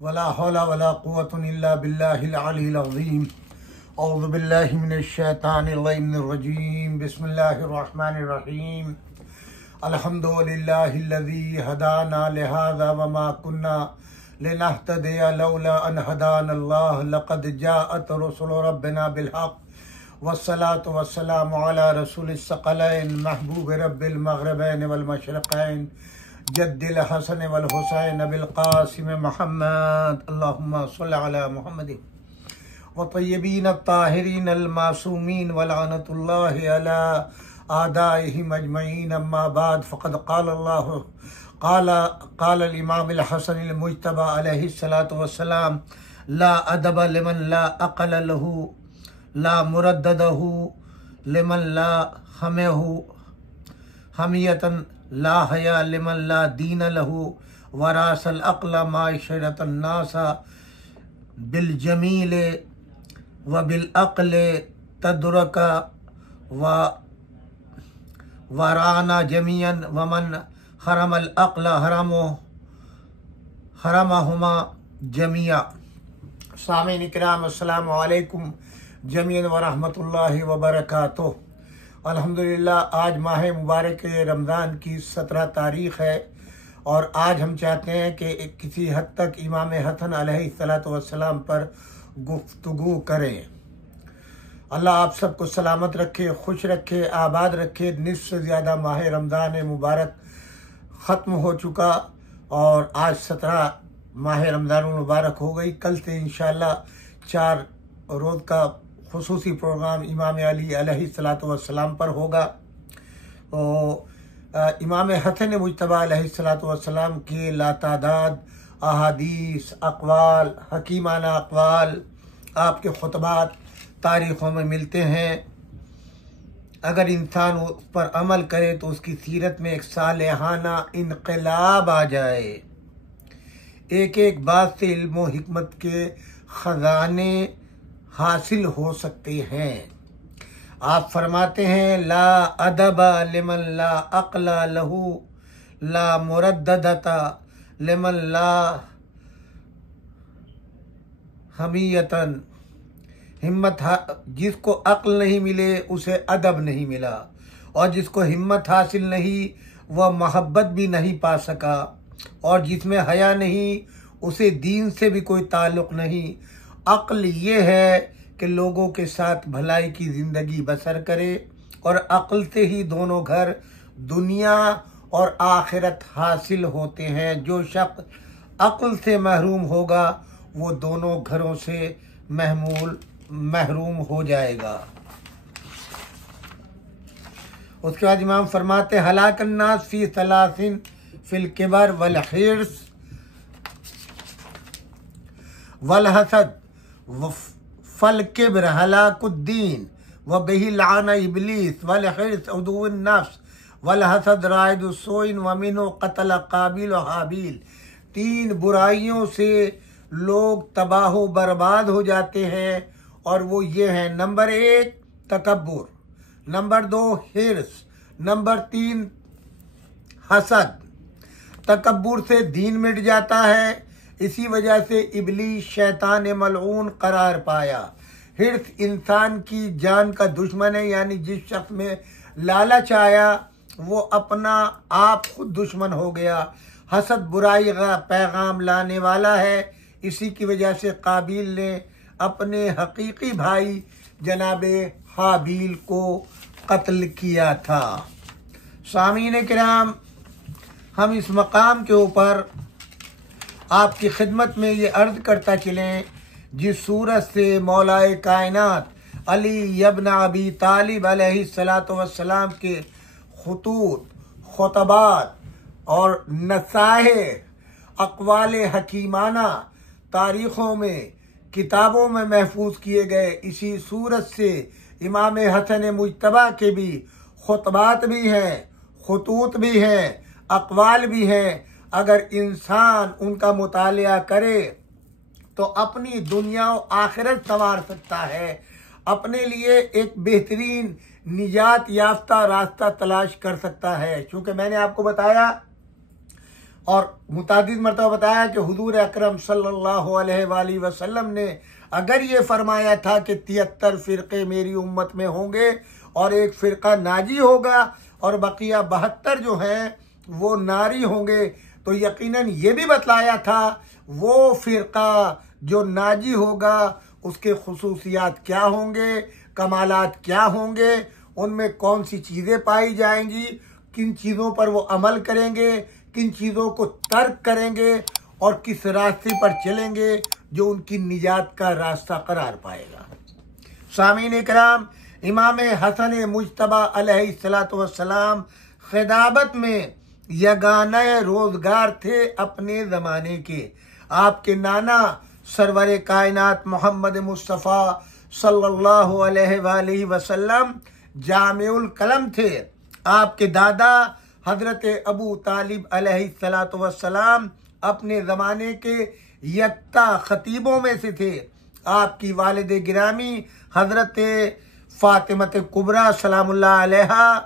वला हौला वला कुव्वता इल्ला बिल्लाहिल अलिय्यिल अज़ीम। औज़ु बिल्लाहि मिनश शैतानिर रजीम। बिस्मिल्लाहिर रहमानिर रहीम। अल्हम्दुलिल्लाहिल्लज़ी हदाना लिहाज़ा वमा कुन्ना लिनहतदिया लौला अन हदानल्लाह लक़द जाअत रुसुलु रब्बिना बिलहक़ वस्सलातु वस्सलामु अला रसूलिस सकलैन महबूब रब्बिल मग़रिबैन वल मशरिक़ैन जद्दिल हसन वल हुसैन बिल क़ासिम मुहम्मद। अल्लाहुम्मा सल्लि अला मुहम्मद व तय्यबीन अत्ताहिरीन अल मासूमीन व लअनतुल्लाहि अला आदाइहिम अजमईन। अम्मा बाद फ़क़द क़ाल अल इमाम अल हसन अल मुज्तबा अलैहि सलातु वस्सलाम ला अदब लिमन ला अक़ल लहू ला मुरद्ददहू लिमन ला हमहू हमियतन ला हया लिमन ला दीन लहू वरासल अक़ल माइशरतन नासा बिल जमील व बिल अक़ल तदरका व वराना जमीयन वमन हरमल अक़ल हरमहुमा जमिया। सामीन इकराम अस्सलामु अलैकुम जमीअन व रहमतुल्लाहि व बरकातुहू। अल्हम्दुलिल्लाह आज माह मुबारक रमज़ान की 17 तारीख़ है और आज हम चाहते हैं कि किसी हद तक इमाम हसन अलैहिस्सलातु वस्सलाम पर गुफ्तगू करें। अल्लाह आप सबको सलामत रखे, खुश रखे, आबाद रखे। निस्फ़ से ज़्यादा माह रमज़ान मुबारक ख़त्म हो चुका और आज 17 माह रमज़ान मुबारक हो गई। कल से इंशाअल्लाह 4 रोज़ का खुसूसी प्रोग्राम इमाम अली अलैहिस्सलातु वस्सलाम पर होगा। तो इमाम हसन मुज्तबा अलैहिस्सलातु वस्सलाम के लातादाद अहादीस, अक़वाल, हकीमाना अक़वाल, आपके खुतबात तारीख़ों में मिलते हैं। अगर इंसान उस पर अमल करे तो उसकी सीरत में एक सालिहाना इनक़लाब आ जाए। एक एक बात से इल्म व हिकमत के ख़ज़ाने हासिल हो सकते हैं। आप फरमाते हैं ला अदब लिमन ला अक़ल लहू ला मुरद्ददता लिमन ला हमियतन। हिम्मत जिसको अक्ल नहीं मिले उसे अदब नहीं मिला और जिसको हिम्मत हासिल नहीं वह मोहब्बत भी नहीं पा सका और जिसमें हया नहीं उसे दीन से भी कोई ताल्लुक़ नहीं। अक्ल ये है कि लोगों के साथ भलाई की ज़िंदगी बसर करे और अक्ल से ही दोनों घर दुनिया और आखिरत हासिल होते हैं। जो शख्स अक्ल से महरूम होगा वो दोनों घरों से महरूम हो जाएगा। उसके बाद इमाम फरमाते हलाकन नास फी सलासिन फिल किबर वल हिर्स वल हसद फल किब्र हलाकुद्दीन व बिही लाना इबलीस वल हिर्स उदुव्वुन नफ्स वल हसद राइदुस्सोइन व मिन्हु क़त्ल काबिल व हाबिल। 3 बुराइयों से लोग तबाह बर्बाद हो जाते हैं और वो ये हैं, नंबर 1 तकब्बुर, नंबर 2 हिर्स, नंबर 3 हसद। तकब्बुर से दीन मिट जाता है, इसी वजह से इबलीस शैतान मलऊन करार पाया। हिर्स इंसान की जान का दुश्मन है, यानी जिस शख्स में लालच आया वो अपना आप खुद दुश्मन हो गया। हसद बुराई का पैगाम लाने वाला है, इसी की वजह से काबिल ने अपने हकीकी भाई जनाबे हाबिल को कत्ल किया था। सामीन किराम, हम इस मकाम के ऊपर आपकी खिदमत में ये अर्ज़ करता चलें जिस सूरत से मौलाए कायनात अली इब्न अबी तालिब अलैहिस्सलातु वस्सलाम के खुतूत, खुतबात और नसाहे अक़वाले हकीमाना तारीख़ों में, किताबों में महफूज किए गए, इसी सूरत से इमाम हसन मुज्तबा के भी खुतबात भी हैं, खुतूत भी हैं, अक़वाल भी हैं। अगर इंसान उनका मुतालिया करे तो अपनी दुनिया और आखिरत संवार सकता है, अपने लिए एक बेहतरीन निजात याफ्ता रास्ता तलाश कर सकता है। क्योंकि मैंने आपको बताया और मुतादिद मरतबा बताया कि हुजूर अकरम सल्लल्लाहु अलैहि वसल्लम ने अगर ये फरमाया था कि 73 फ़िरक़े मेरी उम्मत में होंगे और एक फ़िरक़ा नाजी होगा और बकिया 72 जो हैं वो नारी होंगे, तो यकीनन ये भी बतलाया था वो फ़िरक़ा जो नाजी होगा उसके खुसूसियात क्या होंगे, कमालात क्या होंगे, उनमें कौन सी चीज़ें पाई जाएंगी, किन चीज़ों पर वो अमल करेंगे, किन चीज़ों को तर्क करेंगे और किस रास्ते पर चलेंगे जो उनकी निजात का रास्ता करार पाएगा। सामीन इकराम, इमाम हसन मुज्तबा अलैहिस्सलातु वस्सलाम खिदाबत में यगाना रोज़गार थे अपने ज़माने के। आपके नाना सरवर कायनात मोहम्मद मुस्तफ़ा सल्लल्लाहु अलैहि वसल्लम जामिउल कलम थे। आपके दादा हजरत अबू तालिब अलैहिस्सलातु वस्सलाम अपने ज़माने के यक्ता खतीबों में से थे। आपकी वालिद गिरामी हजरत फ़ातिमत कुबरा सलामुल्लाह अलैहा,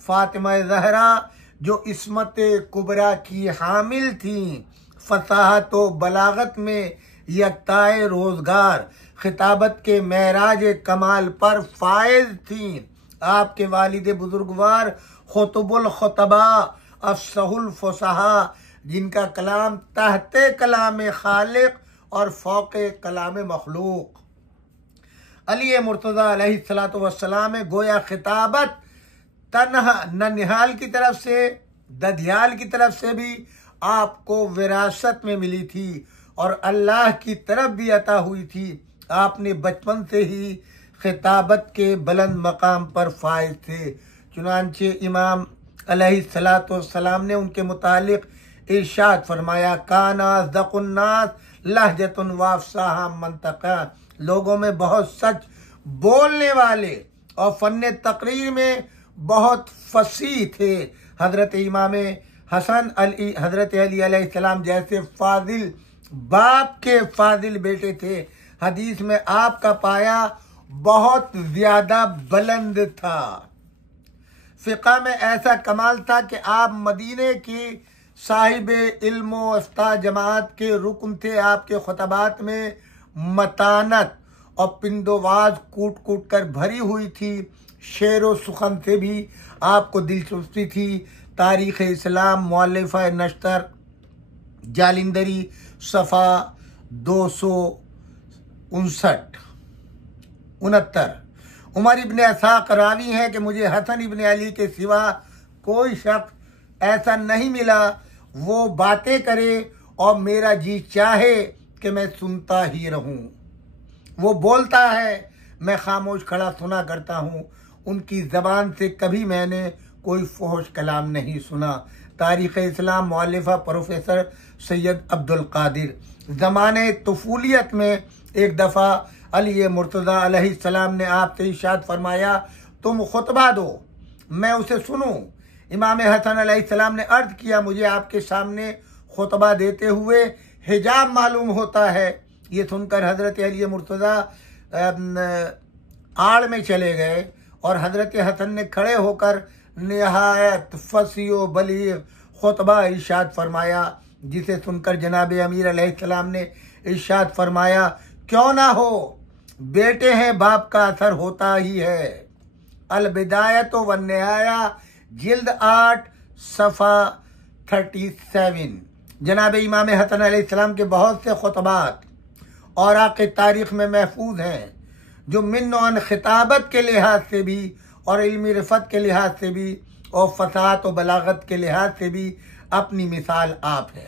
फ़ातिमा ज़हरा जो इस्मत कुबरा की हामिल थीं, फसाहत व बलागत में यक्ताए रोज़गार, खिताबत के महराज कमाल पर फायज थीं। आपके वालिद बुजुर्गवार खुतबुल खुतबा अफ़सहुल फुसहा, जिनका कलाम तहते कलाम खालिक और फ़ौक़े कलाम मखलूक। अली मुर्तज़ा अलैहिस्सलातु वस्सलाम में गोया खिताबत तन्हा ननिहाल की तरफ से, ददियाल की तरफ से भी आपको विरासत में मिली थी और अल्लाह की तरफ भी अता हुई थी। आपने बचपन से ही खिताबत के बुलंद मकाम पर फाइज थे। चुनांचे इमाम अलैहिस्सलातु वस्सलाम ने उनके मुतालिक इरशाद फरमाया, काना ज़क़ुन्नास लहजतुन वाफ़साहा मंतक़ा, लोगों में बहुत सच बोलने वाले और फ़न्ने तकरीर में बहुत फसीह थे। हज़रत इमाम हसन अली हज़रत अली अलैहिस्सलाम जैसे फाजिल बाप के फाजिल बेटे थे। हदीस में आपका पाया बहुत ज़्यादा बुलंद था। फ़िक़्ह में ऐसा कमाल था कि आप मदीने की साहिब इल्म व अफ्ता जमात के रुकन थे। आपके खुतबात में मतानत और पिंदोवाज कूट कूट कर भरी हुई थी। शेर व सुखन से भी आपको दिलचस्पी थी। तारीख़ इस्लाम मुअल्लिफ़ नश्तर जालिंदरी सफ़ा 269 उमर इब्न असाक रावी हैं कि मुझे हसन इब्न अली के सिवा कोई शख्स ऐसा नहीं मिला वो बातें करे और मेरा जी चाहे कि मैं सुनता ही रहूं। वो बोलता है, मैं खामोश खड़ा सुना करता हूँ। उनकी ज़बान से कभी मैंने कोई फहश कलाम नहीं सुना। तारीख़ इस्लाम मुअल्लिफ़ा प्रोफेसर सैयद अब्दुल कादिर। ज़माने तुफूलियत में एक दफ़ा अली मुर्तज़ा अलैहिस्सलाम ने आपसे इरशाद फरमाया, तुम खुतबा दो, मैं उसे सुनूं। इमाम हसन अलैहिस्सलाम ने अर्ज़ किया, मुझे आपके सामने खुतबा देते हुए हिजाब मालूम होता है। ये सुनकर हज़रत अली मुर्तज़ा आड़ में चले गए और हज़रत हसन ने खड़े होकर निहायत फसी व बलीग खुतबा इरशाद फरमाया, जिसे सुनकर जनाब अमीर अलैहिस्सलाम ने इरशाद फरमाया, क्यों ना हो, बेटे हैं बाप का असर होता ही है। अल बिदायत व निहाया जिल्द 8 सफ़ा 37। जनाब इमाम हसन अलैहिस्सलाम के बहुत से खुतबात और आके तारीख़ में महफूज हैं, जो मिन खिताबत के लिहाज से भी और इल्मी रिफ़त के लिहाज से भी और फसाहत व बलागत के लिहाज से भी अपनी मिसाल आप है।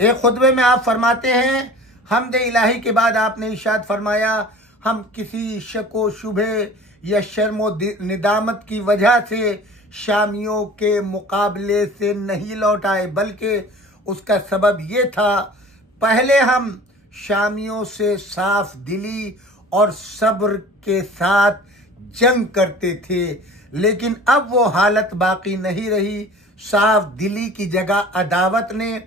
एक खुतबे में आप फरमाते हैं, हम्द इलाही के बाद आपने इरशाद फरमाया, हम किसी शक व शुबे या शर्म व निदामत की वजह से शामियों के मुकाबले से नहीं लौट आए, बल्कि उसका सबब ये था, पहले हम शामियों से साफ दिली और सब्र के साथ जंग करते थे। लेकिन अब वो हालत बाकी नहीं रही। साफ दिली की जगह अदावत ने,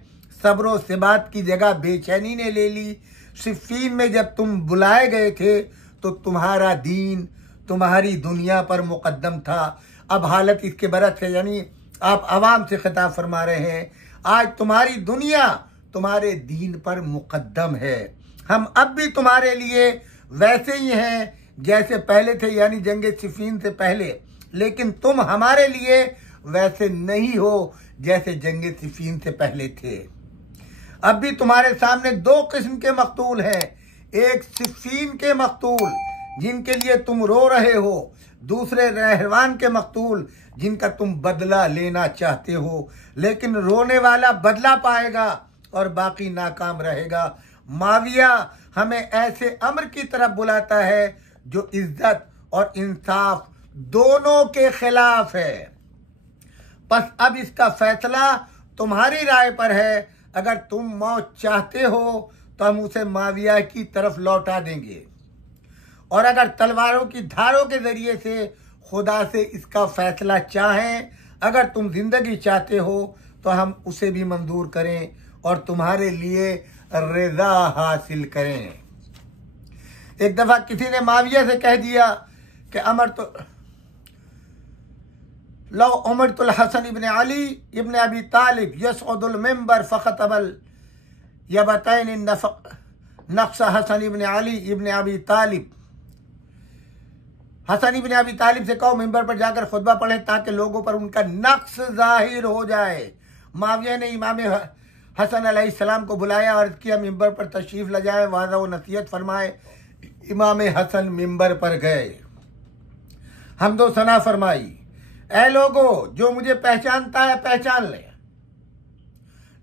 सब्र व सिबात की जगह बेचैनी ने ले ली। सिफ़ीन में जब तुम बुलाए गए थे तो तुम्हारा दीन तुम्हारी दुनिया पर मुकद्दम था। अब हालत इसके बरक्स है, यानी आप आवाम से खिताब फरमा रहे हैं, आज तुम्हारी दुनिया तुम्हारे दीन पर मुकद्दम है। हम अब भी तुम्हारे लिए वैसे ही हैं जैसे पहले थे, यानी जंग सिफ़ीन से पहले, लेकिन तुम हमारे लिए वैसे नहीं हो जैसे जंग सिफ़ीन से पहले थे। अब भी तुम्हारे सामने दो किस्म के मकतूल हैं, एक सिफ़ीन के मकतूल जिनके लिए तुम रो रहे हो, दूसरे रहवान के मकतूल जिनका तुम बदला लेना चाहते हो। लेकिन रोने वाला बदला पाएगा और बाकी नाकाम रहेगा। माविया हमें ऐसे अमर की तरफ बुलाता है जो इज्जत और इंसाफ दोनों के खिलाफ है। बस अब इसका फैसला तुम्हारी राय पर है। अगर तुम मौत चाहते हो तो हम उसे माविया की तरफ लौटा देंगे, और अगर तलवारों की धारों के जरिए से खुदा से इसका फैसला चाहें, अगर तुम जिंदगी चाहते हो तो हम उसे भी मंजूर करें और तुम्हारे लिए रज़ा हासिल करें। एक दफा किसी ने माविया से कह दिया कि लो उमरतुल हसन इब्न अली इब्न अबी तालिब यसउदुल मिंबर फ़ख़तबल यबतैन नक्श हसन इब्न अली इब्न अबी तालिब। हसन इब्न अबी तालिब से कहो मिंबर पर जाकर खुतबा पढ़े ताकि लोगों पर उनका नक्श जाहिर हो जाए। माविया ने इमाम हसन अलैहिस्सलाम को बुलाया और किया मिंबर पर तशरीफ ले जाए, वाज़ा व नसीहत फरमाए। इमाम हसन मिंबर पर गए, हम्दो सना फरमाई, ऐ लोगो जो मुझे पहचानता है पहचान ले,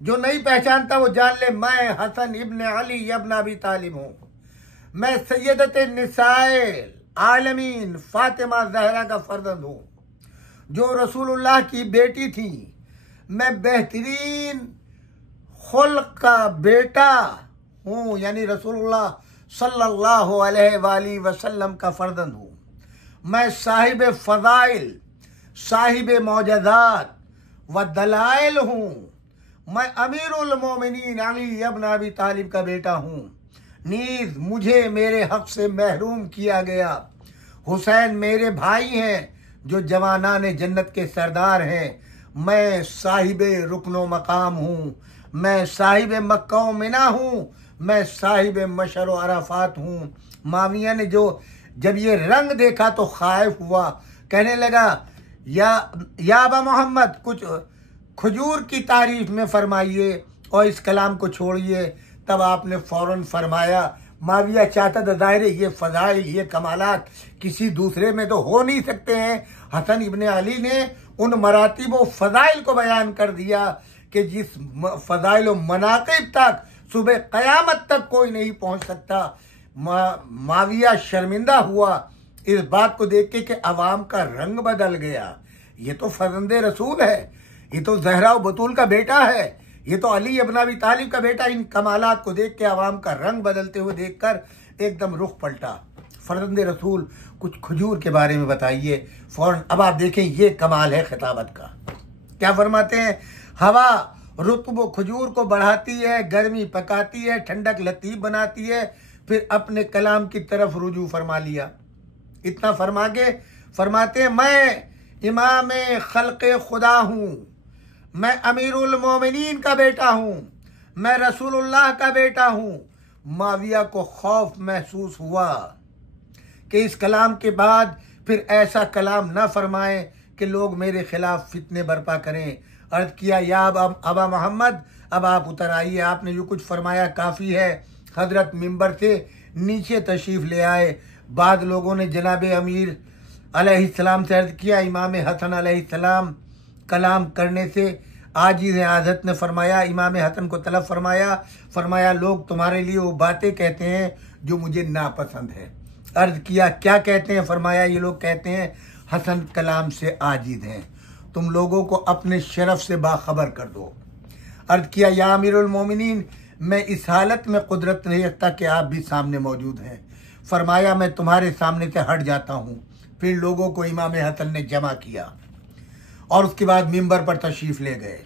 जो नहीं पहचानता वो जान ले, मैं हसन इब्न अली इब्न अबी तालिब हूँ। मैं सैयदते निसाए आलमीन फातिमा ज़हरा का फर्जंद हूँ जो रसूलुल्लाह की बेटी थी। मैं बेहतरीन खुल्क का बेटा हूँ, यानी रसूलुल्लाह सल्लल्लाहु अलैहि वसल्लम का फर्जंद हूँ। मैं साहिब फ़ज़ाइल, साहिब मौजज़ात व दलाइल हूँ। मैं अमीरुल मोमिनीन अली इब्न अबी तालिब का बेटा हूँ। नीज़ मुझे मेरे हक से महरूम किया गया। हुसैन मेरे भाई हैं जो जवानाने जन्नत के सरदार हैं। मैं साहिब रुकनो मकाम हूँ, मैं साहिब मक्का व मिना हूँ, मैं साहिब मशर व अराफात हूँ। माविया ने जब ये रंग देखा तो खाइफ हुआ, कहने लगा या अबा मोहम्मद कुछ खजूर की तारीफ में फरमाइए और इस कलाम को छोड़िए। तब आपने फौरन फरमाया, माविया चाहता था ज़ाहिर ये फ़ज़ाइल ये कमालात किसी दूसरे में तो हो नहीं सकते हैं। हसन इब्न अली ने उन मरातिब व फ़ज़ाइल को बयान कर दिया कि जिस फ़ज़ाइल व मनाक़िब तक सुबह क़यामत तक कोई नहीं पहुँच सकता। माविया शर्मिंदा हुआ इस बात को देख के कि अवाम का रंग बदल गया। ये तो फर्जंदे रसूल है, ये तो ज़हरा व बतूल का बेटा है, ये तो अली इब्न अबी तालिब का बेटा। इन कमालात को देख के अवाम का रंग बदलते हुए देखकर एकदम रुख पलटा। फर्जंदे रसूल कुछ खजूर के बारे में बताइए। फौरन अब आप देखें ये कमाल है खिताबत का। क्या फरमाते हैं, हवा रुतब खजूर को बढ़ाती है, गर्मी पकाती है, ठंडक लतीफ़ बनाती है। फिर अपने कलाम की तरफ रुजू फरमा लिया। इतना फरमा के फरमाते हैं, मैं इमाम खल्क़े खुदा हूँ, मैं अमीरुल मोमिनीन का बेटा हूँ, मैं रसूलुल्लाह का बेटा हूँ। माविया को खौफ महसूस हुआ कि इस कलाम के बाद फिर ऐसा कलाम ना फरमाएं कि लोग मेरे खिलाफ फितने बर्पा करें। अर्ज़ किया, या अबा मोहम्मद अब आप उतर आइए, आपने जो कुछ फरमाया काफ़ी है। हज़रत मिंबर से नीचे तशरीफ़ ले आए। बाद लोगों ने जनाब अमीर अलैहिस्सलाम से अर्ज़ किया, इमाम हसन अलैहिस्सलाम कलाम करने से आजिज़ हैं। हज़रत ने फरमाया, इमाम हसन को तलब फरमाया लोग तुम्हारे लिए वो बातें कहते हैं जो मुझे नापसंद है। अर्ज़ किया, क्या कहते हैं? फरमाया, ये लोग कहते हैं हसन कलाम से आजिज़ हैं, तुम लोगों को अपने शरफ से बाखबर कर दो। अर्ज़ किया, या अमीरुल मोमिनीन मैं इस हालत में कुदरत नहीं रखता कि आप भी सामने मौजूद हैं। फरमाया मैं तुम्हारे सामने से हट जाता हूँ। फिर लोगों को इमाम हसन ने जमा किया और उसके बाद मिंबर पर तशरीफ ले गए।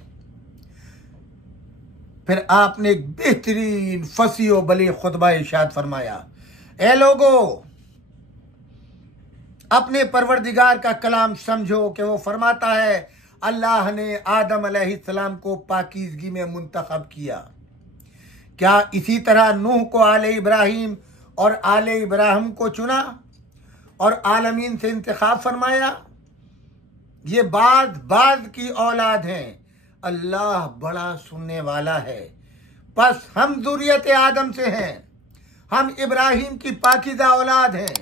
फिर आपने एक बेहतरीन फसी और बली खुतबा इरशाद फरमाया, ए लोगो, अपने परवरदिगार का कलाम समझो कि वो फरमाता है अल्लाह ने आदम अलैहिस्सलाम को पाकीज़गी में मुंतखब किया। क्या इसी तरह नूह को आले इब्राहिम और आले इब्राहिम को चुना और आलमीन से इंतखाब फरमाया? ये बाज की औलाद हैं। अल्लाह बड़ा सुनने वाला है। बस हम ज़ुर्रियत आदम से हैं, हम इब्राहिम की पाकीज़ा औलाद हैं,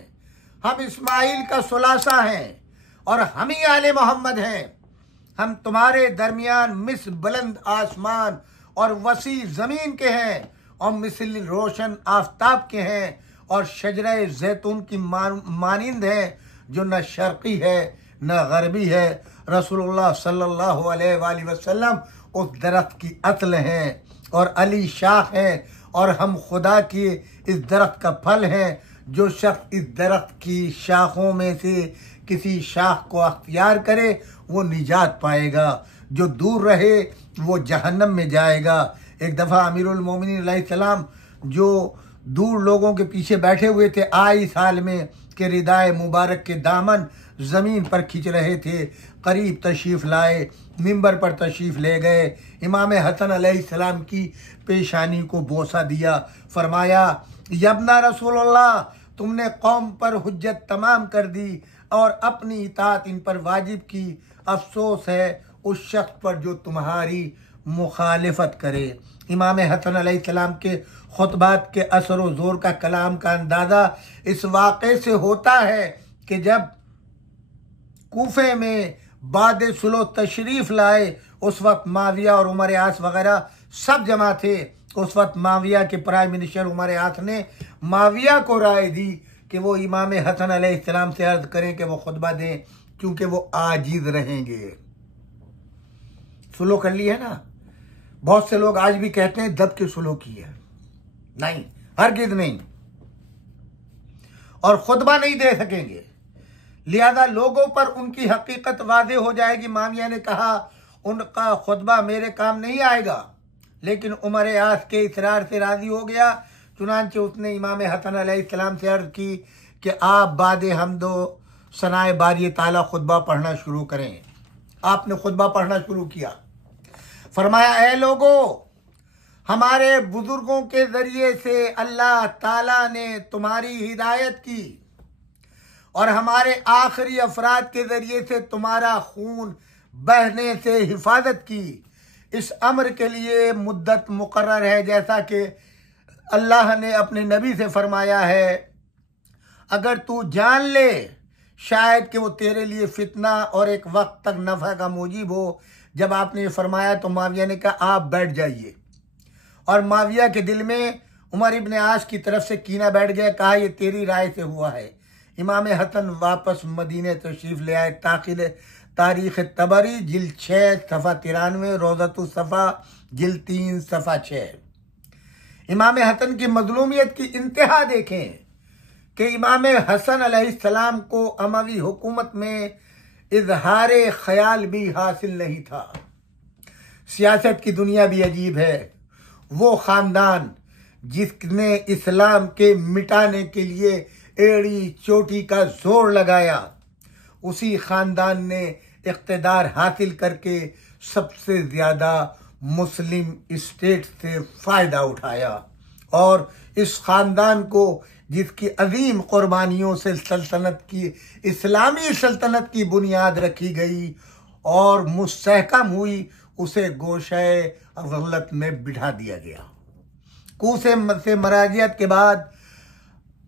हम इस्माइल का सुलासा हैं और हम ही आले मोहम्मद हैं। हम तुम्हारे दरमियान मिस बुलंद आसमान और वसी ज़मीन के हैं और मिसल रोशन आफताब के हैं और शजरे जैतून की मानिंद है जो न शर्क़ी है न गरबी है। रसूलुल्लाह सल्लल्लाहु अलैहि वसल्लम उस दरख्त की असल हैं और अली शाख है और हम खुदा की इस दरख्त का फल है। जो शख्स इस दरख्त की शाखों में से किसी शाख को अख्तियार करे वो निजात पाएगा, जो दूर रहे वो जहन्नम में जाएगा। एक दफ़ा अमीरुल मोमिनीन अलैहिस्सलाम जो दूर लोगों के पीछे बैठे हुए थे, आई साल में के रिदाए मुबारक के दामन ज़मीन पर खींच रहे थे, करीब तशरीफ़ लाए, मिंबर पर तशरीफ़ ले गए, इमाम हसन अलैहिस्सलाम की पेशानी को बोसा दिया, फरमाया यब्ना रसूलुल्लाह, तुमने कौम पर हुज्जत तमाम कर दी और अपनी इताअत इन पर वाजिब की। अफसोस है उस शख्स पर जो तुम्हारी मुखालिफत करे। इमाम हसन अलैहिस्सलाम के खुतबात के असर व ज़ोर का कलाम का अंदाज़ा इस वाक़े से होता है कि जब कूफे में बाद सुलो तशरीफ़ लाए, उस वक्त माविया और उमर आस वगैरह सब जमा थे। उस वक्त माविया के प्राइम मिनिस्टर उमर आस ने माविया को राय दी कि वो इमाम हसन अलैहिस्सलाम से अर्ज़ करें कि वो खुतबा दें, क्योंकि वो आजीज़ रहेंगे। सुलो कर ली है ना। बहुत से लोग आज भी कहते हैं दब के सुलो की है, नहीं, हरगिज़ नहीं, और खुतबा नहीं दे सकेंगे। लिहाजा लोगों पर उनकी हकीकत वाज़ेह हो जाएगी। माविया ने कहा उनका खुतबा मेरे काम नहीं आएगा, लेकिन उमर आस के इसरार से राज़ी हो गया। चुनांचे उसने इमाम हसन अलैहिस्सलाम से अर्ज़ की कि आप बाद हमदो सनाए बारी ताला खुतबा पढ़ना शुरू करें। आपने खुतबा पढ़ना शुरू किया। फरमाया ए लोगो, हमारे बुजुर्गों के ज़रिए से अल्लाह ताला ने तुम्हारी हिदायत की और हमारे आखिरी अफराद के ज़रिए से तुम्हारा खून बहने से हिफाजत की। इस अम्र के लिए मुद्दत मुकर्रर है, जैसा कि अल्लाह ने अपने नबी से फरमाया है, अगर तू जान ले शायद कि वो तेरे लिए फितना और एक वक्त तक नफ़ा का मूजिब हो। जब आपने ये फरमाया तो माविया ने कहा आप बैठ जाइए, और माविया के दिल में उमर इब्न आस की तरफ से कीना बैठ गया। कहा ये तेरी राय से हुआ है। इमाम हसन वापस मदीने तशरीफ़ ले आए। तारीख़ तबरी जिल्द 6 सफ़ा 93, रोज़तुस सफ़ा जिल्द 3 सफ़ा 6। इमाम हसन की मज़लूमियत की इंतहा देखें कि इमाम हसन अलैहिस्सलाम को अमवी हुकूमत में इजहारे ख्याल भी हासिल नहीं था। सियासत की दुनिया भी अजीब है। वो ख़ानदान जिसने इस्लाम के मिटाने के लिए एड़ी चोटी का जोर लगाया, उसी ख़ानदान ने इक़्तिदार हासिल करके सबसे ज़्यादा मुस्लिम स्टेट से फ़ायदा उठाया। और इस ख़ानदान को जिसकी अजीम क़ुरबानियों से सल्तनत की, इस्लामी सल्तनत की बुनियाद रखी गई और मुस्तहकम हुई, उसे गोशे ग़फलत में बिठा दिया गया। कूफे से मराजियत के बाद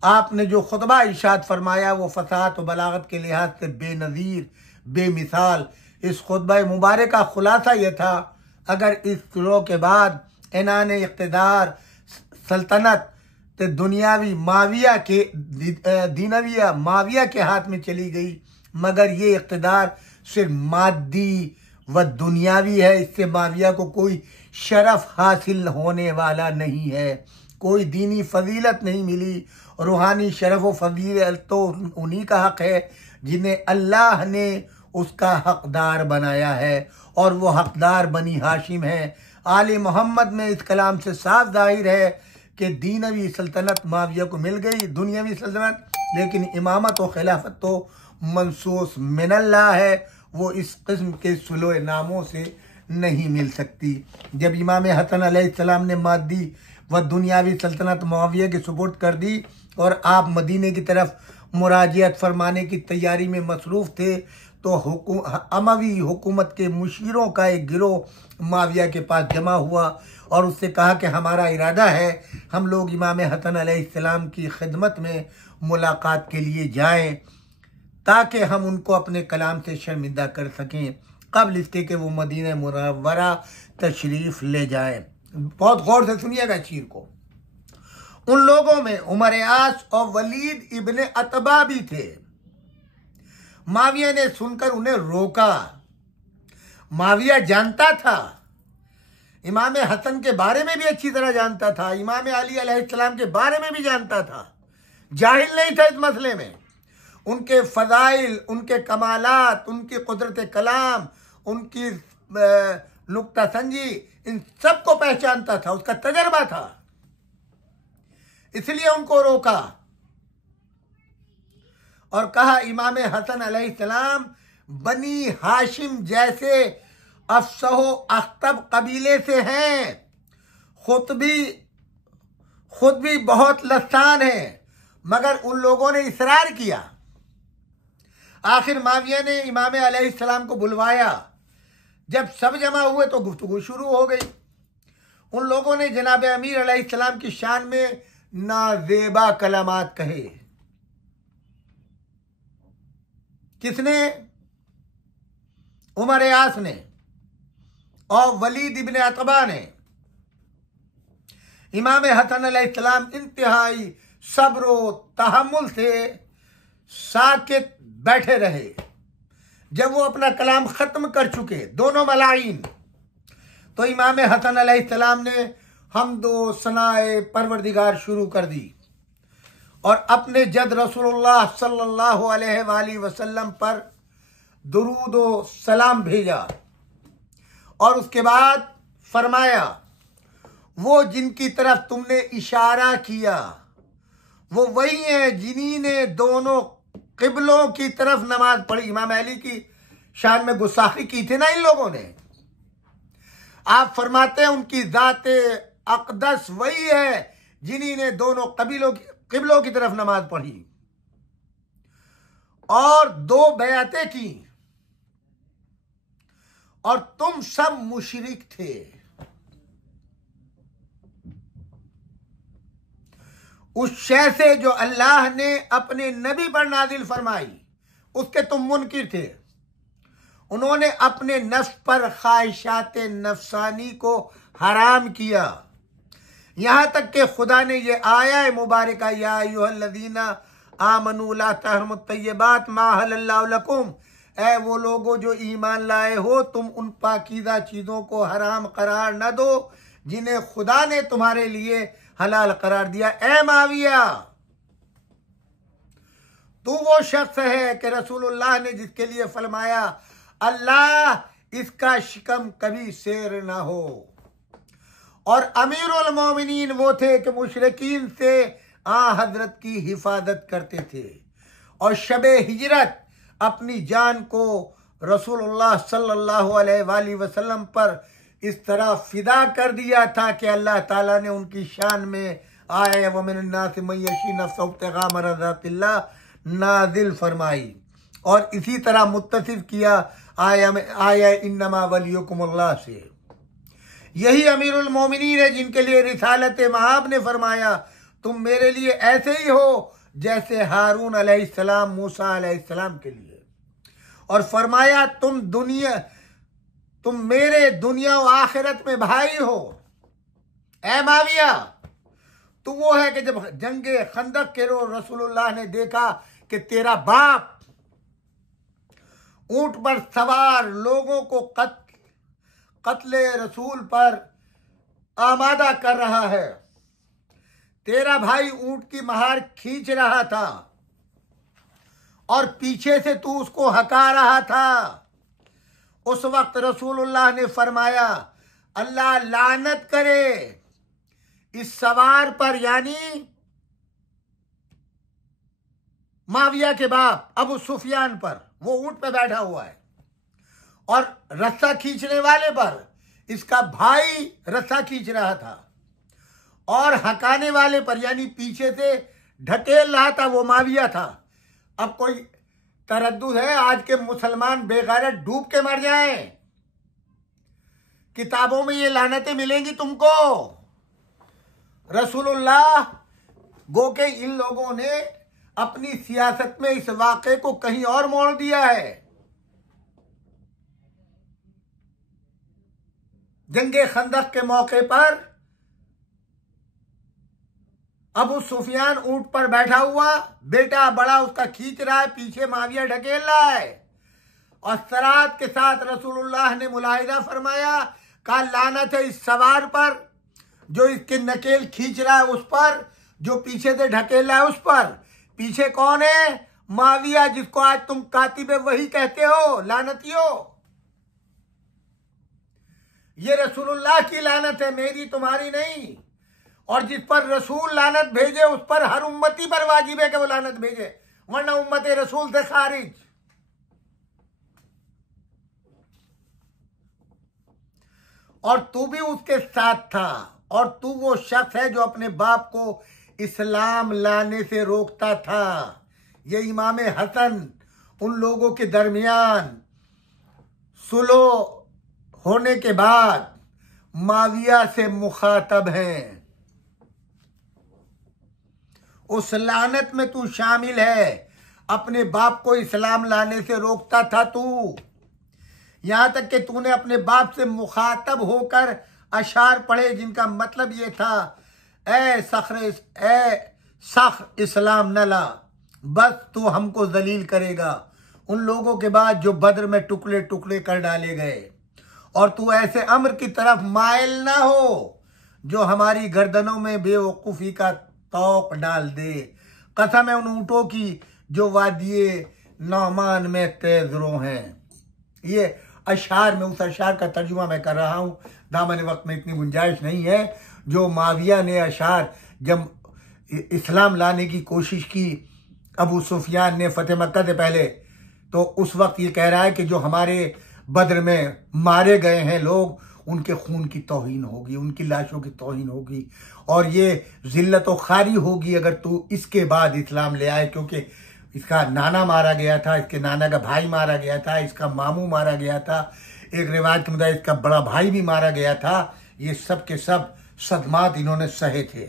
आपने जो खुतबा इरशाद फरमाया वो फसाहत व बलागत के लिहाज से बेनज़ीर बेमिसाल। इस खुतबा मुबारक का खुलासा यह था, अगर इस शुरू के बाद इनान इक़्तिदार सल्तनत दुनियावी माविया के दीनविया माविया के हाथ में चली गई, मगर ये इक़्तिदार सिर्फ मादी व दुनियावी है, इससे माविया को कोई शरफ हासिल होने वाला नहीं है, कोई दीनी फजीलत नहीं मिली रूहानी शरफ व फजीलत तो उन्हीं का हक है जिन्हें अल्लाह ने उसका हकदार बनाया है, और वो हकदार बनी हाशिम है। आले मोहम्मद में इस कलाम से साफ जाहिर है कि दीनवी सल्तनत माविया को मिल गई, दुनियावी सल्तनत, लेकिन इमामत और खिलाफत तो मनसूस मिनल्लाह है, वो इस किस्म के सुलोए नामों से नहीं मिल सकती। जब इमाम हसन अलैहिस्सलाम ने मादी व दुनियावी सल्तनत मुआविया के सुपुर्द कर दी और आप मदीने की तरफ मुराजियत फरमाने की तैयारी में मसरूफ़ थे, तो अमवी हुकूमत के मुशीरों का एक गिरोह मुआविया के पास जमा हुआ और उससे कहा कि हमारा इरादा है हम लोग इमाम हसन अलैहिस्सलाम की खिदमत में मुलाकात के लिए जाएं ताकि हम उनको अपने कलाम से शर्मिंदा कर सकें, कबल इसके कि वो मदीना मुनव्वरा तशरीफ़ ले जाएं। बहुत गौर से सुनिएगा चीर को। उन लोगों में उमर आस और वलीद इब्ने अतबा भी थे। माविया ने सुनकर उन्हें रोका। माविया जानता था, इमाम हसन के बारे में भी अच्छी तरह जानता था, इमाम अली अलैहिस्सलाम के बारे में भी जानता था, जाहिल नहीं था इस मसले में। उनके फ़ज़ाइल, उनके कमालात, उनकी कुदरत कलाम, उनकी नुक्ता संजी, इन सब को पहचानता था, उसका तजर्बा था, इसलिए उनको रोका और कहा इमाम हसन अलैहिस्सलाम बनी हाशिम जैसे अफसहो अख्तब कबीले से हैं, खुद भी बहुत लसान है, मगर उन लोगों ने इसरार किया। आखिर माविया ने इमाम अलैहिस्सलाम को बुलवाया। जब सब जमा हुए तो गुफ्तगू शुरू हो गई। उन लोगों ने जनाब अमीर अलैहिस्सलाम की शान में नाजेबा कलामात कहे। किसने? उमर आस ने और वलीद इब्ने अतबा ने। इमाम हसन अलैहिस्सलाम इंतहाई सब्र व तहम्मुल से साकित बैठे रहे। जब वो अपना कलाम खत्म कर चुके दोनों मलाइन, तो इमाम हसन अलैहिस्सलाम ने हम्दो सनाए परवरदिगार शुरू कर दी और अपने जद रसूलुल्लाह सल्लल्लाहु अलैहि वसल्लम पर दुरूद व सलाम भेजा और उसके बाद फरमाया, वो जिनकी तरफ तुमने इशारा किया वो वही है जिन्हीं ने दोनों किबलों की तरफ नमाज पढ़ी। इमाम अली की शान में गुस्ताखी की थी ना इन लोगों ने। आप फरमाते हैं उनकी ज़ाते अक़दस वही है जिन्हीं ने दोनों किबलों की तरफ नमाज पढ़ी और 2 बैअतें की और तुम सब मुशरिक थे। उस शय से जो अल्लाह ने अपने नबी पर नाजिल फरमाई उसके तुम मुनकिर थे। उन्होंने अपने नफ्स पर ख्वाहिशात नफसानी को हराम किया, यहां तक कि खुदा ने यह आया मुबारक या अय्युहल्लज़ीना आमनू ला तहरमुत तय्यबात मा हलल्लाहु लकुम, ऐ वो लोगो जो ईमान लाए हो तुम उन पाकीज़ा चीज़ों को हराम करार न दो जिन्हें खुदा ने तुम्हारे लिए हलाल करार दिया। ए माविया, तू वो शख्स है कि रसूलुल्लाह ने जिसके लिए फरमाया अल्लाह इसका शिकम कभी शेर ना हो। और अमीरुल मोमिनीन वो थे कि मुशरिकीन से हजरत की हिफाजत करते थे और शबे हिजरत अपनी जान को रसूलुल्लाह सल्लल्लाहु अलैहि वसल्लम पर इस तरह फिदा कर दिया था कि अल्लाह ताला ने उनकी शान में आए व मिनन नास मन यशी नफ्सहु इब्तिगा मरज़ातिल्लाह नाजिल फरमाई और इसी तरह मुत्तसिफ किया आया इन्नमा वलियुकुमुल्लाह से। यही अमीरुल मोमिनीन है जिनके लिए रिसालत महाब ने फरमाया तुम मेरे लिए ऐसे ही हो जैसे हारून अलैहिस्सलाम मूसा अलैहिस्सलाम के लिए, और फरमाया तुम मेरे दुनिया और आखिरत में भाई हो। ए माविया, तू वो है कि जब जंगे खंदक के रोज रसूलुल्लाह ने देखा कि तेरा बाप ऊंट पर सवार लोगों को कत्ले रसूल पर आमादा कर रहा है, तेरा भाई ऊंट की महार खींच रहा था और पीछे से तू उसको हका रहा था। उस वक्त रसूलुल्लाह ने फरमाया, अल्लाह लानत करे इस सवार पर, यानी माविया के बाप अबू सुफियान पर। वो ऊंट पे बैठा हुआ है और रस्सा खींचने वाले पर इसका भाई रस्सा खींच रहा था, और हकाने वाले पर यानी पीछे से ढकेल रहा था वो माविया था। अब कोई तरद्दुद है आज के मुसलमान बेगैरत डूब के मर जाएं? किताबों में ये लानतें मिलेंगी तुमको। रसूलुल्लाह गो के इन लोगों ने अपनी सियासत में इस वाक़े को कहीं और मोड़ दिया है। जंगे खंदक के मौके पर अबू सुफियान ऊंट पर बैठा हुआ, बेटा बड़ा उसका खींच रहा है, पीछे माविया ढकेल रहा है, और सरात के साथ रसूलुल्लाह ने मुलाहिजा फरमाया, का लानत है इस सवार पर जो इसके नकेल खींच रहा है, उस पर जो पीछे से ढकेल रहा है उस पर। पीछे कौन है? माविया, जिसको आज तुम कातिब वही कहते हो, लानतियो। ये रसूलुल्लाह की लानत है, मेरी तुम्हारी नहीं। और जिस पर रसूल लानत भेजे उस पर हर उम्मती पर वाजिब है कि वो लानत भेजे, वरना उम्मत रसूल से खारिज। और तू भी उसके साथ था, और तू वो शख्स है जो अपने बाप को इस्लाम लाने से रोकता था। ये इमाम हसन उन लोगों के दरमियान सुलह होने के बाद माविया से मुखातब हैं। उस लानत में तू शामिल है। अपने बाप को इस्लाम लाने से रोकता था तू, यहां तक कि तूने अपने बाप से मुखातब होकर अशार पढ़े जिनका मतलब ये था, ए सख्र इस्लाम न ला, बस तू हमको जलील करेगा। उन लोगों के बाद जो बद्र में टुकड़े टुकड़े कर डाले गए, और तू ऐसे अम्र की तरफ माइल ना हो जो हमारी गर्दनों में बेवकूफ़ी का तौक डाल दे। कसम है उन ऊँटों की जो वादिये नौमान में तेजरों हैं। ये अशार में, उस अशार का तर्जुमा मैं कर रहा हूँ, दामन वक्त में इतनी गुंजाइश नहीं है। जो माविया ने अशार जब इस्लाम लाने की कोशिश की अबू सुफियान ने फतेह मक्का से पहले, तो उस वक्त ये कह रहा है कि जो हमारे बद्र में मारे गए हैं लोग, उनके खून की तौहीन होगी, उनकी लाशों की तौहीन होगी, और ये जिल्लत व खारी होगी अगर तू इसके बाद इस्लाम ले आए। क्योंकि इसका नाना मारा गया था, इसके नाना का भाई मारा गया था, इसका मामू मारा गया था, एक रिवायत के मुताबिक इसका बड़ा भाई भी मारा गया था। ये सब के सब सदमात इन्होंने सहे थे।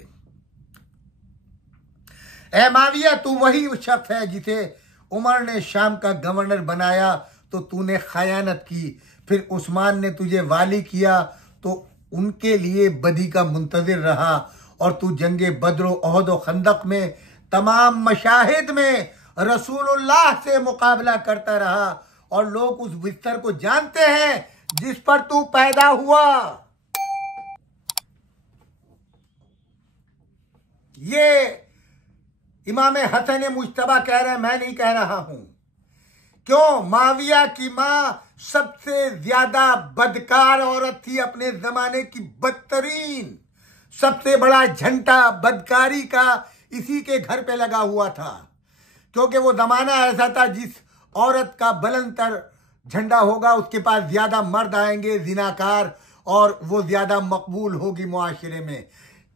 ए माविया, तू वही शख्स है जिसे उमर ने शाम का गवर्नर बनाया तो तूने खयानत की, फिर उस्मान ने तुझे वाली किया तो उनके लिए बदी का मुंतजिर रहा, और तू जंगे बद्र ओहद और खंदक में तमाम मशाहिद में रसूलुल्लाह से मुकाबला करता रहा, और लोग उस बिस्तर को जानते हैं जिस पर तू पैदा हुआ। ये इमाम हसन मुज्तबा कह रहे हैं, मैं नहीं कह रहा हूं। क्यों? माविया की मां सबसे ज्यादा बदकार औरत थी, अपने जमाने की बदतरीन। सबसे बड़ा झंडा बदकारी का इसी के घर पे लगा हुआ था, क्योंकि वो जमाना ऐसा था जिस औरत का बुलंदतर झंडा होगा उसके पास ज्यादा मर्द आएंगे जिनाकार, और वो ज्यादा मकबूल होगी मुआशरे में।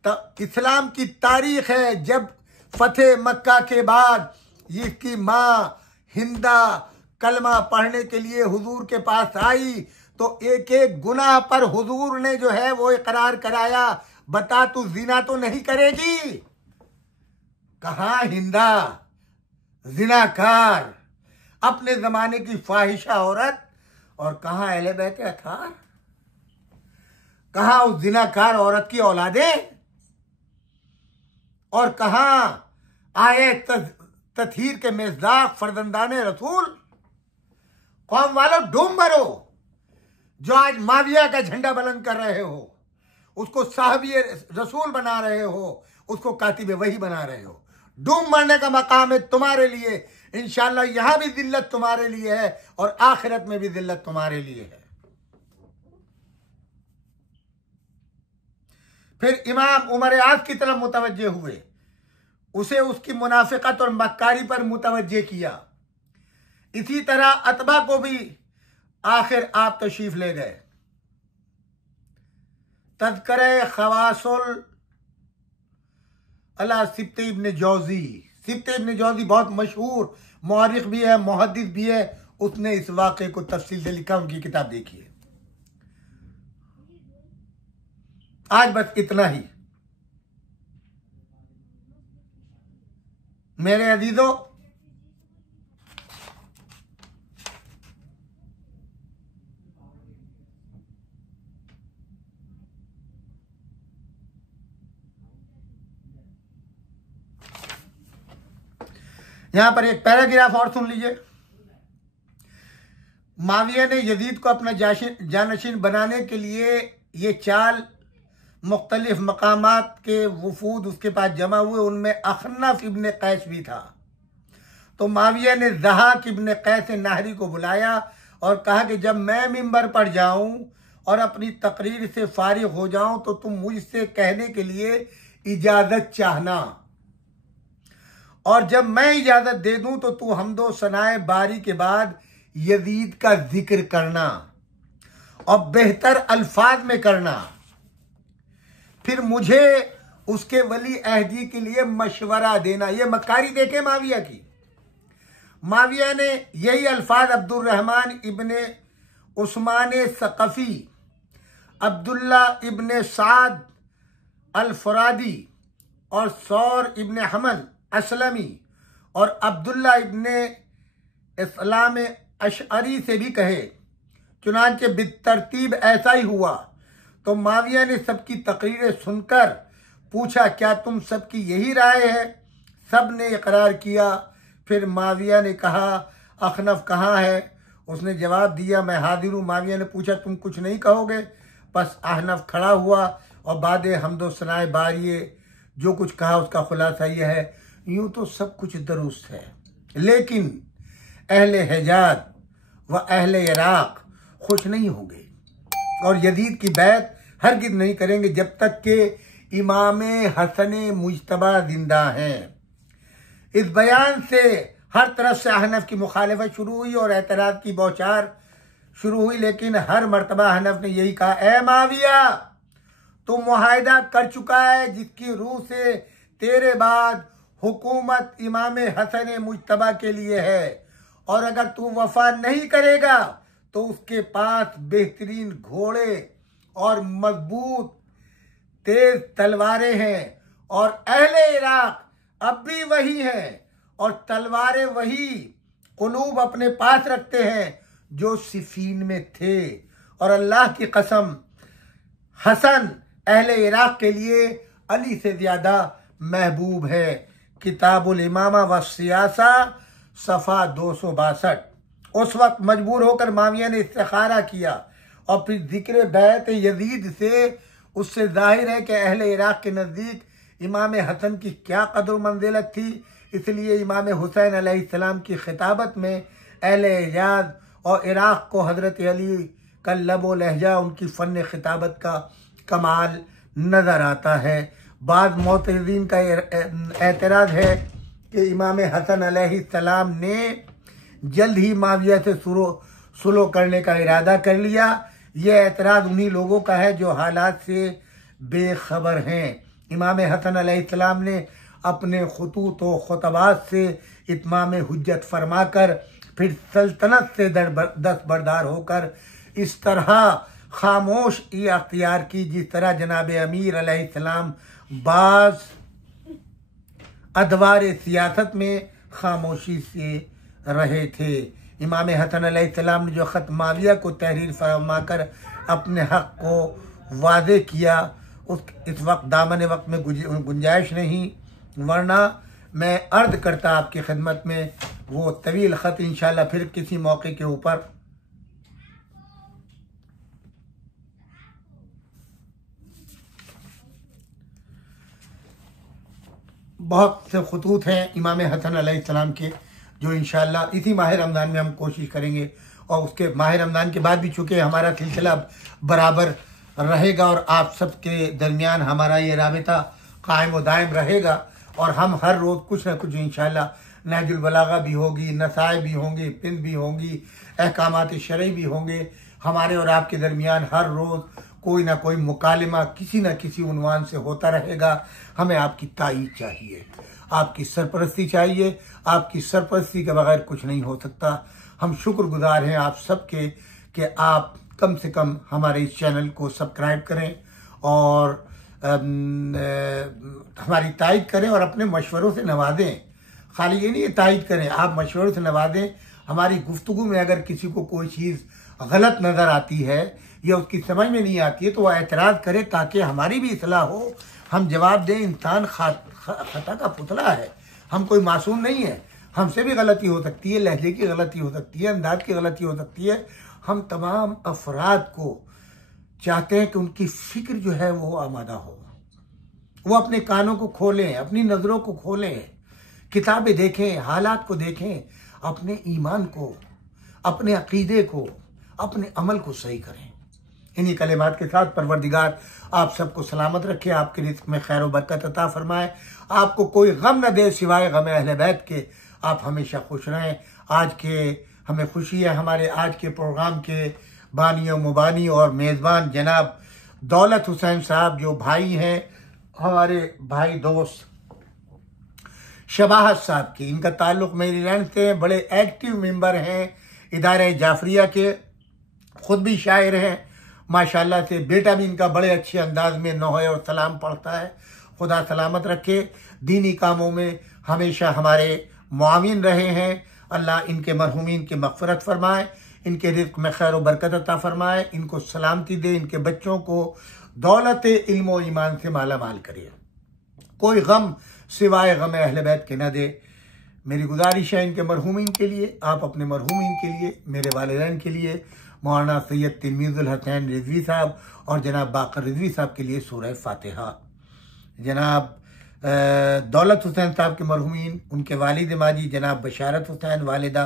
तो इस्लाम की तारीख है, जब फतेह मक्का के बाद इसकी माँ हिंदा कलमा पढ़ने के लिए हुजूर के पास आई, तो एक एक गुनाह पर हुजूर ने जो है वो इकरार कराया, बता तू जिना तो नहीं करेगी? कहाँ हिंदा जिनाकार, अपने जमाने की फाहिशा औरत, और कहाँ अहले बैत अतार, कहाँ उस जिनाकार औरत की औलादें, और कहाँ आए तथहीर के मिज़दाक फर्जंदान रसूल। कौम वालों, डूब मरो जो आज माविया का झंडा बुलंद कर रहे हो, उसको साहबी रसूल बना रहे हो, उसको कातिब वही बना रहे हो। डूब मरने का मकाम है तुम्हारे लिए, इंशाअल्लाह यहां भी जिल्लत तुम्हारे लिए है और आखिरत में भी जिल्लत तुम्हारे लिए है। फिर इमाम उमर आज की तरफ मुतवज्जे हुए, उसे उसकी मुनाफिकत और मक्कारी पर मुतवज्जे किया। इसी तरह अतबा को भी आखिर आप तशरीफ ले गए। तज़किरे खवासुल अला सिब्त इब्न जौज़ी, सिब्त इब्न जौज़ी बहुत मशहूर मुअर्रिख भी है, मुहद्दिस भी है, उसने इस वाक़े को तफसील से लिखा, उनकी किताब देखिए। आज बस इतना ही मेरे अजीजों। यहां पर एक पैराग्राफ और सुन लीजिए। माविया ने यजीद को अपना जानशीन बनाने के लिए ये चाल मुख्तलिफ मकामात के वफूद उसके पास जमा हुए, उनमें अखनफ इब्न कैस भी था। तो माविया ने ज़हाक इब्न कैस नाहरी को बुलाया और कहा कि जब मैं मिंबर पर जाऊं और अपनी तकरीर से फारिग हो जाऊं तो तुम मुझसे कहने के लिए इजाज़त चाहना, और जब मैं इजाज़त दे दूं तो तू हमदो सनाए बारी के बाद यजीद का जिक्र करना और बेहतर अल्फाज में करना। फिर मुझे उसके वली अहदी के लिए मशवरा देना। ये मकारी देखे माविया की। माविया ने यही अल्फाज अब्दुर्रहमान इब्ने उस्मान सकफी, अब्दुल्ला इब्ने साद अल फरादी और सौर इब्ने हमल असलमी और अब्दुल्ला इब्ने इस्लाम अशअरी से भी कहे। चुनांचे बितरतीब ऐसा ही हुआ। तो माविया ने सबकी तकरीरें सुनकर पूछा, क्या तुम सबकी यही राय है? सब ने इकरार किया। फिर माविया ने कहा, अखनफ कहाँ है? उसने जवाब दिया, मैं हाजिर हूँ। माविया ने पूछा, तुम कुछ नहीं कहोगे? बस अहनफ खड़ा हुआ और बादे हमदो सनाए बारिये जो कुछ कहा उसका खुलासा यह है, यूं तो सब कुछ दुरुस्त है, लेकिन अहले हिजाज व अहले इराक खुश नहीं होंगे और यजीद की बैत हरगिज़ नहीं करेंगे जब तक कि इमाम हसन मुज्तबा जिंदा हैं। इस बयान से हर तरफ से अहनफ की मुखालिफत शुरू हुई और एतराज़ की बौछार शुरू हुई, लेकिन हर मरतबा अहनफ ने यही कहा, ए माविया, तुम मुआहिदा कर चुका है जिसकी रूह से तेरे बाद हुकूमत इमाम हसन मुज्तबा के लिए है, और अगर तू वफा नहीं करेगा तो उसके पास बेहतरीन घोड़े और मजबूत तेज तलवारें हैं और अहले इराक अब भी वही हैं और तलवारें वही कुलूब अपने पास रखते हैं जो सिफीन में थे, और अल्लाह की कसम हसन अहले इराक के लिए अली से ज्यादा महबूब है। किताबुल इमामा व सियासा सफ़ा 262। उस वक्त मजबूर होकर माविया ने इस्तिखारा किया और फिर जिक्र बैत यजीद से उससे जाहिर है कि अहले इराक के नज़दीक इमाम हसन की क्या कदर मंजिलत थी। इसलिए इमाम हुसैन अलैहिस्सलाम की खिताबत में अहले हिजाज और इराक को हज़रत अली का लबो लहजा, उनकी फ़न खिताबत का कमाल नज़र आता है। बाद मुअतज़िलीन का एतराज़ है कि इमाम हसन अलैहिस्सलाम ने जल्द ही माविया से सुलह करने का इरादा कर लिया। यह एतराज़ उन्हीं लोगों का है जो हालात से बेखबर हैं। इमाम हसन अलैहिस्सलाम ने अपने खुतूत व खुतबात से इत्माम हुज्जत फरमाकर फिर सल्तनत से दस्तबरदार होकर इस तरह खामोश ये अख्तियार की जिस तरह जनाब अमीर अलैहिस्सलाम बाज अदवार सियासत में खामोशी से रहे थे। इमाम हसन अलैहिस्सलाम ने जो ख़त माविया को तहरीर फरमाकर अपने हक़ को वाज़े किया, इस वक्त दामन वक्त में गुंजाइश नहीं, वरना मैं अर्ज़ करता आपकी खिदमत में वो तवील ख़त इंशाअल्लाह फिर किसी मौके के ऊपर। बहुत से खतूत हैं इमाम हसन अलैहिस्सलाम के, जो इंशाअल्लाह इसी माह रमज़ान में हम कोशिश करेंगे। और उसके माह रमज़ान के बाद भी चूँकि हमारा सिलसिला बराबर रहेगा और आप सबके दरमियान हमारा ये राबिता कायम व दायम रहेगा, और हम हर रोज़ कुछ न कुछ इंशाअल्लाह नहजुल बलागा भी होगी, नसाए भी होंगे, पिंद भी होंगी, अहकामात शरई भी होंगे। हमारे और आपके दरमियान हर रोज़ कोई ना कोई मुकालिमा किसी न किसी उन्वान से होता रहेगा। हमें आपकी ताईद चाहिए, आपकी सरपरस्ती चाहिए। आपकी सरपरस्ती के बगैर कुछ नहीं हो सकता। हम शुक्रगुजार हैं आप सबके कि आप कम से कम हमारे इस चैनल को सब्सक्राइब करें और हमारी ताईद करें और अपने मशवरों से नवाजें। खाली ये नहीं ताईद करें, आप मशवरों से नवाजें। हमारी गुफ्तगू में अगर किसी को कोई चीज़ गलत नज़र आती है या उसकी समझ में नहीं आती है तो वह एतराज़ करे ताकि हमारी भी इस्लाह हो, हम जवाब दें। इंसान खता का पुतला है, हम कोई मासूम नहीं है। हमसे भी गलती हो सकती है, लहजे की गलती हो सकती है, अंदाज की गलती हो सकती है। हम तमाम अफराद को चाहते हैं कि उनकी फ़िक्र जो है वो आमादा हो, वो अपने कानों को खोलें, अपनी नज़रों को खोलें, किताबें देखें, हालात को देखें, अपने ईमान को, अपने अकीदे को, अपने अमल को सही करें। इन्हीं कलिमात के साथ परवरदिगार आप सबको सलामत रखे, आपके रिज़्क़ में खैर व बरकत अता फरमाए, आपको कोई गम न दे सिवाय गम अहले बैत के। आप हमेशा खुश रहें। आज के हमें खुशी है हमारे आज के प्रोग्राम के बानी और मुबानी और मेज़बान जनाब दौलत हुसैन साहब, जो भाई हैं, हमारे भाई दोस्त शबाहत साहब की। इनका ताल्लुक़ मेरीलैंड से, बड़े एक्टिव मेंबर हैं इदारे जाफरिया के, ख़ुद भी शायर हैं माशाल्लाह से। बेटा भी इनका बड़े अच्छे अंदाज में नौहे और सलाम पढ़ता है। खुदा सलामत रखे, दीनी कामों में हमेशा हमारे मुआविन रहे हैं। अल्लाह इनके मरहूमीन की मग़फ़िरत फरमाए, इनके रिज़्क़ में खैर व बरकत अता फरमाए, इनको सलामती दे, इनके बच्चों को दौलत इल्म व ईमान से माला माल करे, कोई गम सिवाय गम अहले बैत के न दे। मेरी गुजारिश है इनके मरहूमीन के लिए, आप अपने मरहूमीन के लिए, मेरे वालिदैन के लिए मौलाना सैयद तिलमीज़ुल हसैन रिज़वी साहब और जनाब बाकर रिज़वी साहब के लिए सूरह फातिहा। जनाब दौलत हुसैन साहब के मरहूमीन, उनके वालिद माजी जनाब बशारत हुसैन, वालिदा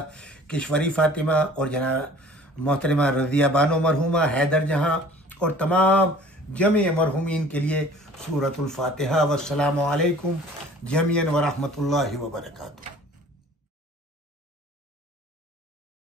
किश्वरी फ़ातिमा और जनाब मोहतरमा रज़िया बानो मरहूमा हैदर जहाँ, और तमाम जमे मरहूमीन के लिए सूरतुल फातिहा। वस्सलामु अलैकुम जमीअन व रहमतुल्लाहि व बरकातुहू।